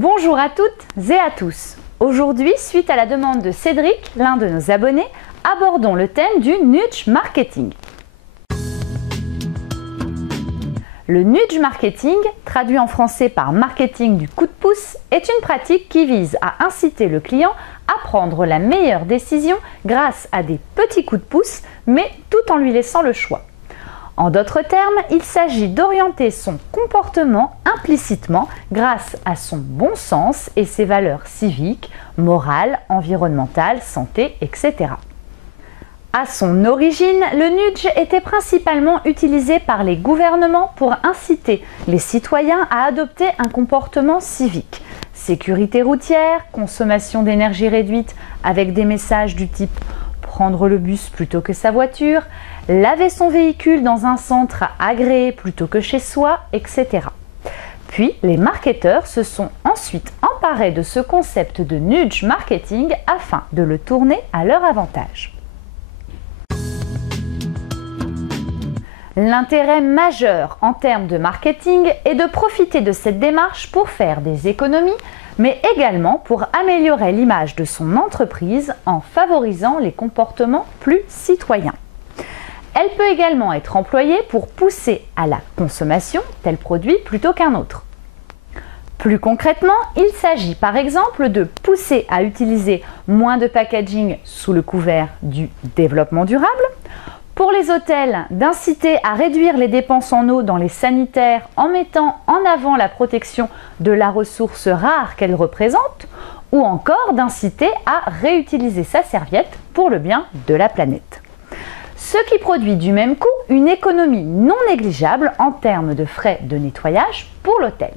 Bonjour à toutes et à tous. Aujourd'hui, suite à la demande de Cédric, l'un de nos abonnés, abordons le thème du nudge marketing. Le nudge marketing, traduit en français par marketing du coup de pouce, est une pratique qui vise à inciter le client à prendre la meilleure décision grâce à des petits coups de pouce, mais tout en lui laissant le choix. En d'autres termes, il s'agit d'orienter son comportement implicitement grâce à son bon sens et ses valeurs civiques, morales, environnementales, santé, etc. À son origine, le nudge était principalement utilisé par les gouvernements pour inciter les citoyens à adopter un comportement civique. Sécurité routière, consommation d'énergie réduite avec des messages du type « prendre le bus plutôt que sa voiture », laver son véhicule dans un centre agréé plutôt que chez soi, etc. Puis, les marketeurs se sont ensuite emparés de ce concept de nudge marketing afin de le tourner à leur avantage. L'intérêt majeur en termes de marketing est de profiter de cette démarche pour faire des économies, mais également pour améliorer l'image de son entreprise en favorisant les comportements plus citoyens. Elle peut également être employée pour pousser à la consommation tel produit plutôt qu'un autre. Plus concrètement, il s'agit par exemple de pousser à utiliser moins de packaging sous le couvert du développement durable. Pour les hôtels, d'inciter à réduire les dépenses en eau dans les sanitaires en mettant en avant la protection de la ressource rare qu'elle représente, ou encore d'inciter à réutiliser sa serviette pour le bien de la planète. Ce qui produit du même coup une économie non négligeable en termes de frais de nettoyage pour l'hôtel.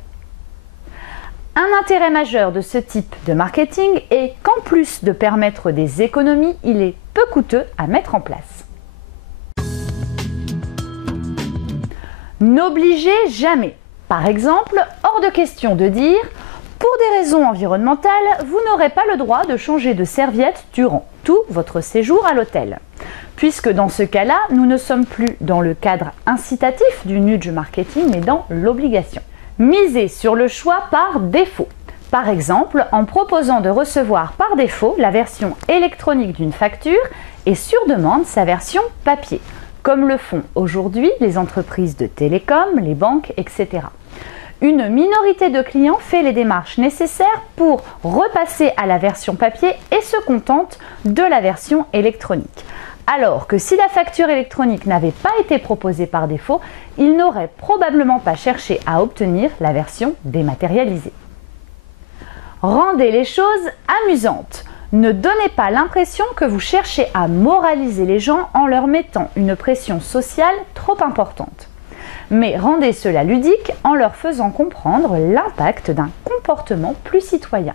Un intérêt majeur de ce type de marketing est qu'en plus de permettre des économies, il est peu coûteux à mettre en place. N'obligez jamais. Par exemple, hors de question de dire « Pour des raisons environnementales, vous n'aurez pas le droit de changer de serviette durant tout votre séjour à l'hôtel ». Puisque dans ce cas-là, nous ne sommes plus dans le cadre incitatif du nudge marketing, mais dans l'obligation. Misez sur le choix par défaut. Par exemple, en proposant de recevoir par défaut la version électronique d'une facture et sur demande sa version papier, comme le font aujourd'hui les entreprises de télécom, les banques, etc. Une minorité de clients fait les démarches nécessaires pour repasser à la version papier et se contente de la version électronique. Alors que si la facture électronique n'avait pas été proposée par défaut, ils n'auraient probablement pas cherché à obtenir la version dématérialisée. Rendez les choses amusantes. Ne donnez pas l'impression que vous cherchez à moraliser les gens en leur mettant une pression sociale trop importante. Mais rendez cela ludique en leur faisant comprendre l'impact d'un comportement plus citoyen.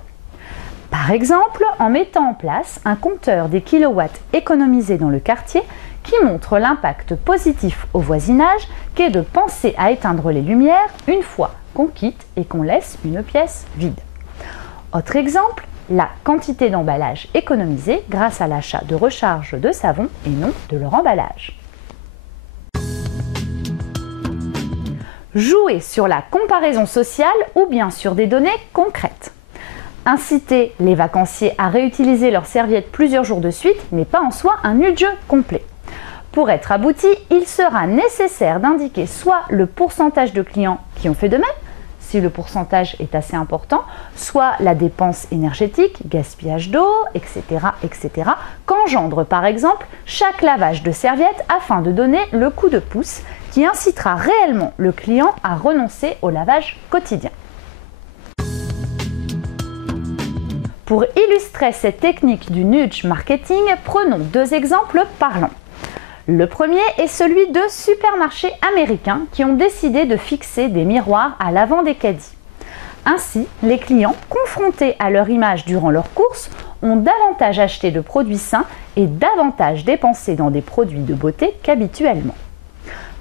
Par exemple, en mettant en place un compteur des kilowatts économisés dans le quartier qui montre l'impact positif au voisinage qu'est de penser à éteindre les lumières une fois qu'on quitte et qu'on laisse une pièce vide. Autre exemple, la quantité d'emballage économisée grâce à l'achat de recharge de savon et non de leur emballage. Jouez sur la comparaison sociale ou bien sur des données concrètes. Inciter les vacanciers à réutiliser leurs serviettes plusieurs jours de suite n'est pas en soi un nudge complet. Pour être abouti, il sera nécessaire d'indiquer soit le pourcentage de clients qui ont fait de même, si le pourcentage est assez important, soit la dépense énergétique, gaspillage d'eau, etc., etc., qu'engendre par exemple chaque lavage de serviettes afin de donner le coup de pouce qui incitera réellement le client à renoncer au lavage quotidien. Pour illustrer cette technique du nudge marketing, prenons deux exemples parlants. Le premier est celui de supermarchés américains qui ont décidé de fixer des miroirs à l'avant des caddies. Ainsi, les clients, confrontés à leur image durant leurs courses, ont davantage acheté de produits sains et davantage dépensé dans des produits de beauté qu'habituellement.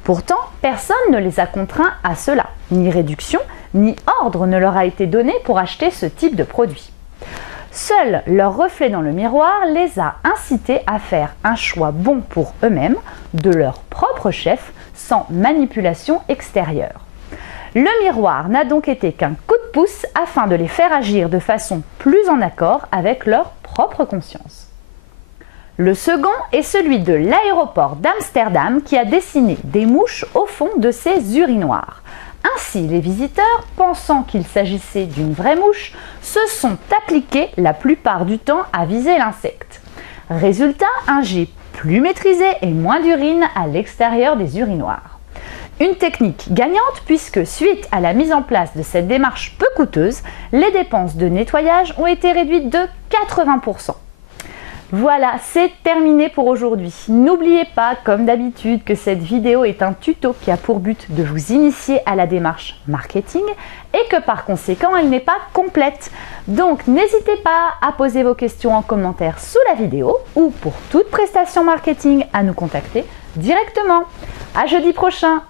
Pourtant, personne ne les a contraints à cela, ni réduction, ni ordre ne leur a été donné pour acheter ce type de produit. Seul leur reflet dans le miroir les a incités à faire un choix bon pour eux-mêmes, de leur propre chef, sans manipulation extérieure. Le miroir n'a donc été qu'un coup de pouce afin de les faire agir de façon plus en accord avec leur propre conscience. Le second est celui de l'aéroport d'Amsterdam qui a dessiné des mouches au fond de ses urinoirs. Ainsi, les visiteurs, pensant qu'il s'agissait d'une vraie mouche, se sont appliqués la plupart du temps à viser l'insecte. Résultat, un jet plus maîtrisé et moins d'urine à l'extérieur des urinoirs. Une technique gagnante puisque suite à la mise en place de cette démarche peu coûteuse, les dépenses de nettoyage ont été réduites de 80%. Voilà, c'est terminé pour aujourd'hui. N'oubliez pas, comme d'habitude, que cette vidéo est un tuto qui a pour but de vous initier à la démarche marketing et que par conséquent, elle n'est pas complète. Donc, n'hésitez pas à poser vos questions en commentaire sous la vidéo ou pour toute prestation marketing à nous contacter directement. À jeudi prochain!